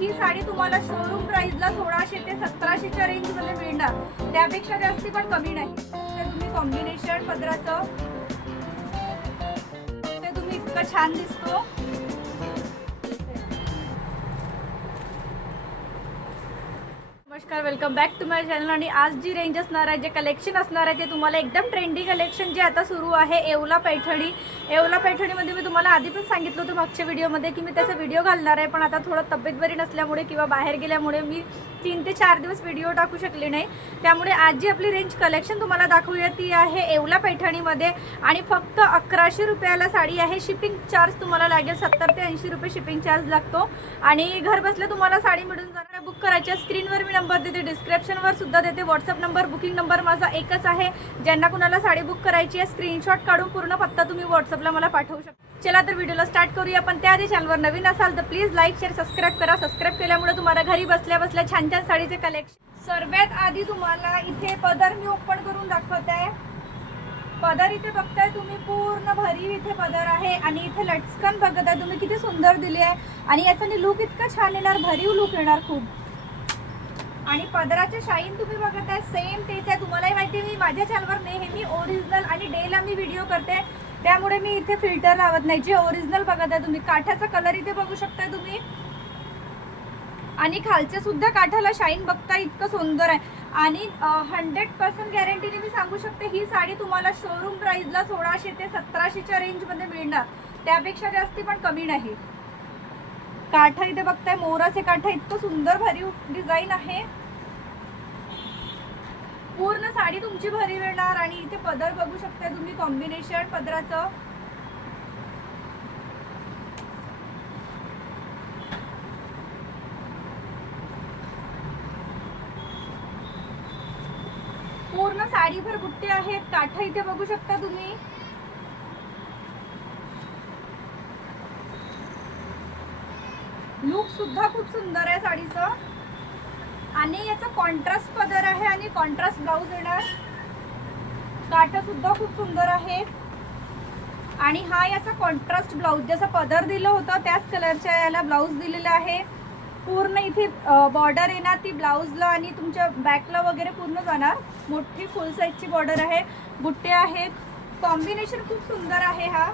ही साडी तुम्हाला शोरूम प्राइसला सोळाशे ते सतराशेच्या रेंजमध्ये मिळणार. त्यापेक्षा जास्ती पण कमी नाही. तर तुम्ही कॉम्बिनेशन पदराचं ते तुम्ही इतकं छान दिसतो. नमस्कार welcome back to my channel आणि आज जी रेंज असणार आहे जे कलेक्शन असणार आहे ते तुम्हाला एकदम ट्रेंडी कलेक्शन जे आता सुरू आहे येवला पैठणी. येवला पैठणीमध्ये मी तुम्हाला आधी पण सांगितलं होतं मागच्या व्हिडिओमध्ये की मी त्याचा व्हिडिओ घालणार आहे पण आता थोडं तब्येत बरी नसल्यामुळे किंवा बाहेर गेल्यामुळे मी तीन ते चार दिवस व्हिडिओ टाकू शकले नाही. त्यामुळे आज जी आपली रेंज कलेक्शन तुम्हाला दाखवूया ती आहे येवला पैठणीमध्ये. आणि फक्त अकराशे रुपयाला साडी आहे. शिपिंग चार्ज तुम्हाला लागेल सत्तर ते ऐंशी रुपये शिपिंग चार्ज लागतो. आणि घर बसल्या तुम्हाला साडी मिळून जाणार बुक करायचे स्क्रीनवर मी नंबर देते. डिस्क्रिप्शनवर सुद्धा देते. व्हॉट्सअप नंबर बुकिंग नंबर माझा एकच आहे. ज्यांना कुणाला साडी बुक करायची आहे स्क्रीनशॉट काढून पूर्ण पत्ता तुम्ही व्हॉट्सअपला मला पाठवू शकता. चला तर व्हिडिओला स्टार्ट करूया. पण त्याआधी चॅनलवर नवीन असाल तर प्लीज लाईक शेअर सबस्क्राईब करा. सबस्क्राईब केल्यामुळे तुम्हाला घरी बसल्या बसल्या छान छान साडीचे कलेक्शन सर्वात आधी तुम्हाला इथे पदर मी ओपन करून दाखवत आहे. पदर इथे बघताय तुम्ही पूर्ण भरीव इथे पदर आहे आणि इथे लटकन बघत आहे. तुम्ही किती सुंदर दिली आहे. आणि याचा लुक इतका छान येणार भरीव लुक येणार खूप. आणि पदराचे शाईन तुम्ही बघत आहे सेम तेच आहे. तुम्हालाही माहिती आहे, मी माझ्या चॅनलवर नेहमी ओरिजिनल आणि डेला मी व्हिडिओ करते. त्यामुळे मी इथे फिल्टर लावत नाही. जे ओरिजिनल बघत आहे तुम्ही काठाचा कलर इथे बघू शकताय तुम्ही. आणि खालचे सुद्धा काठाला शाईन बघता इतकं सुंदर आहे. आणि हंड्रेड पर्सेंट गॅरंटीने मी सांगू शकते ही साडी तुम्हाला शोरूम प्राईजला सोळाशे ते सतराशेच्या रेंजमध्ये मिळणार. त्यापेक्षा जास्ती पण कमी नाही. काठा इथे बघताय मोराचे काठा इतकं सुंदर भरीव डिझाईन आहे. पूर्ण साडी तुमची भरीव येणार आणि इथे पदर बघू शकता तुम्ही कॉम्बिनेशन पदराचं. पूर्ण साडीभर बुट्टे आहेत. काठ इथे बघू शकता तुम्ही. लुक सुद्धा खूप सुंदर आहे साडीचं. आणि याचा कॉन्ट्रास्ट पदर आहे आणि कॉन्ट्रास्ट ब्लाऊज येणार. काठ सुद्धा खूप सुंदर आहे. आणि हा याचा कॉन्ट्रास्ट ब्लाऊज ज्याचा पदर दिलं होतं त्याच कलरच्या याला ब्लाऊज दिलेला आहे. पूर्ण इथे बॉर्डर येणार ती ब्लाऊजला आणि तुमच्या बॅकला वगैरे पूर्ण जाणार. मोठी फुल साईजची बॉर्डर आहे. बुट्टे आहेत. कॉम्बिनेशन खूप सुंदर आहे हा.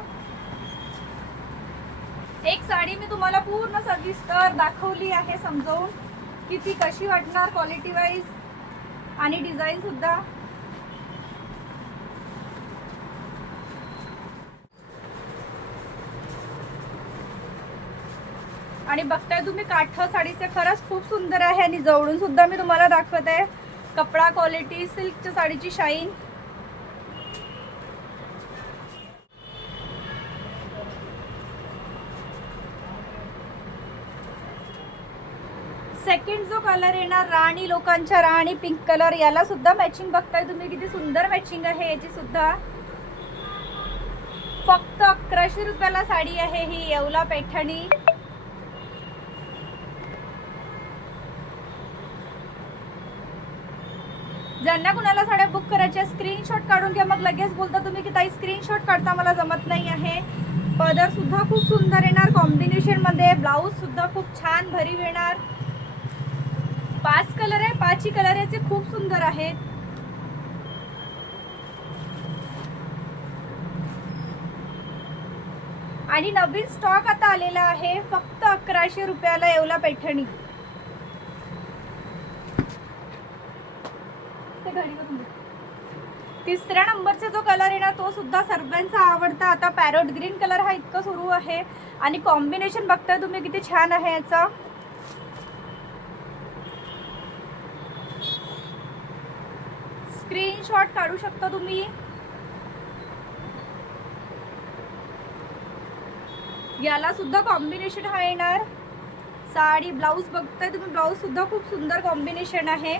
एक साडी मी तुम्हाला पूर्ण सविस्तर दाखवली आहे समजावून. की ती कशी वाटणार क्वालिटी वाईज आणि डिझाईन सुद्धा. आणि बघताय तुम्ही काठ साडीचे खरंच खूप सुंदर आहे आणि जवळून सुद्धा मी तुम्हाला दाखवत आहे. कपडा क्वालिटी सिल्कच्या साडीची शाईन सेकंड जो कलर येणार राणी लोकांच्या राणी पिंक कलर याला सुद्धा मॅचिंग बघताय तुम्ही. किती सुंदर मॅचिंग आहे याची सुद्धा. फक्त अकराशे रुपयाला साडी आहे ही येवला पैठणी. ज्यांना कुणाला साड्या बुक करायच्या स्क्रीनशॉट काढून घ्या. मग लगेच बोलता तुम्ही की ताई स्क्रीनशॉट काढता मला जमत नाही आहे. पदर सुद्धा खूप सुंदर येणार. कॉम्बिनेशनमध्ये ब्लाऊज सुद्धा खूप छान भरीव येणार. पाच कलर आहे. पाचही कलर याचे खूप सुंदर आहेत. आणि नवीन स्टॉक आता आलेला आहे. फक्त अकराशे रुपयाला येवला पैठणी. तिसऱ्या नंबरचा जो कलर येणार तो सुद्धा सर्वांचा आवडता. आता पॅरोट ग्रीन कलर हा इतका सुरू आहे. आणि कॉम्बिनेशन बघताय तुम्ही किती छान आहे याचा. स्क्रीनशॉट काढू शकता तुम्ही. याला सुद्धा कॉम्बिनेशन हा येणार. साडी ब्लाऊज बघताय तुम्ही. ब्लाऊज सुद्धा खूप सुंदर कॉम्बिनेशन आहे.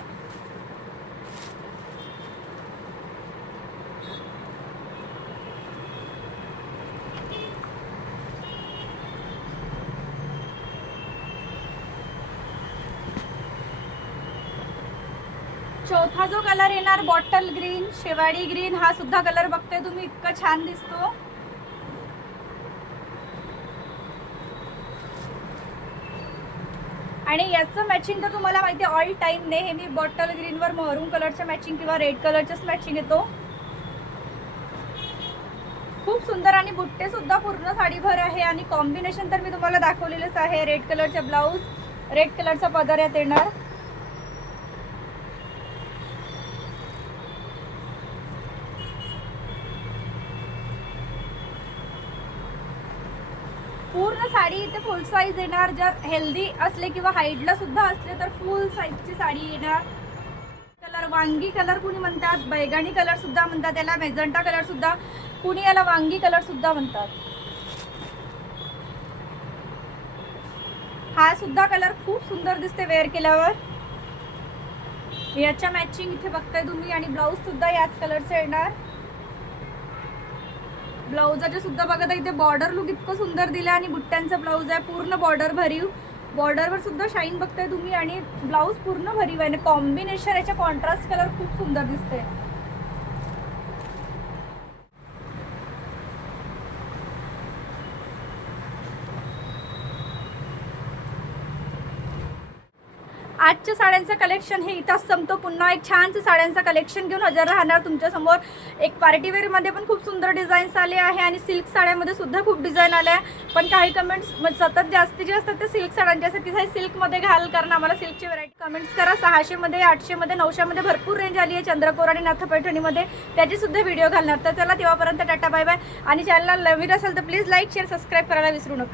हा जो कलर येणार बॉटल ग्रीन शेवाडी ग्रीन हा सुद्धा कलर बघताय तुम्ही. इतका छान दिसतो. आणि याचं मॅचिंग तर तुम्हाला माहिती आहे ऑल टाईम नेहमी बॉटल ग्रीनवर मरून कलरचं मॅचिंग किंवा रेड कलरचंच मॅचिंग येतो. खूप सुंदर आणि बुट्टे सुद्धा पूर्ण साडीभर आहे आणि कॉम्बिनेशन तर मी तुम्हाला दाखवलेलंच आहे. रेड कलरचे ब्लाऊज रेड कलरचा पदर यात येणार. पूर्ण साडी इथे फुल साईज येणार. जर हेल्दी असले किंवा हाईटला सुद्धा असले तर फुल साईजची साडी येणार. कलर वांगी कलर कुणी म्हणतात? बैगणी कलर सुद्धा म्हणतात याला मेजंटा कलर सुद्धा. कुणी याला वांगी कलर सुद्धा म्हणतात? हा सुद्धा कलर खूप सुंदर दिसते वेअर केल्यावर. याच्या मॅचिंग इथे बघताय तुम्ही. आणि ब्लाऊज सुद्धा याच कलरचं येणार. ब्लाऊजाचे सुद्धा आहे इथे बॉर्डर लुक इतकं सुंदर दिलं आणि बुट्ट्यांचं ब्लाऊज आहे पूर्ण बॉर्डर भरीव. बॉर्डरवर सुद्धा शाईन बघताय तुम्ही आणि ब्लाऊज पूर्ण भरीव आहे आणि कॉम्बिनेशन याच्या कॉन्ट्रास्ट कलर खूप सुंदर दिसते आजच्या साड्यांचं कलेक्शन हे इथंच संपतो. पुन्हा एक छानसं साड्यांचं कलेक्शन घेऊन हजर राहणार तुमच्यासमोर एक पार्टीवेअरमध्ये पण खूप सुंदर डिझाईन्स आले आहे आणि सिल्क साड्यामध्ये सुद्धा खूप डिझाईन आल्या पण काही कमेंट्स सतत जास्तीत जास्त ते सिल्क साड्यांचे असतात तिथे सिल्कमध्ये घाल कारण आम्हाला सिल्कची व्हरायटी कमेंट्स करा. सहाशेमध्ये आठशेमध्ये नऊशेमध्ये भरपूर रेंज आली आहे चंद्रकोर आणि नाथ पैठणीमध्ये त्याची सुद्धा व्हिडिओ घालणार. तर चला तेव्हापर्यंत टाटा बाय बाय. आणि चॅनलला नवीन असेल तर प्लीज लाईक शेअर सबस्क्राईब करायला विसरू नका.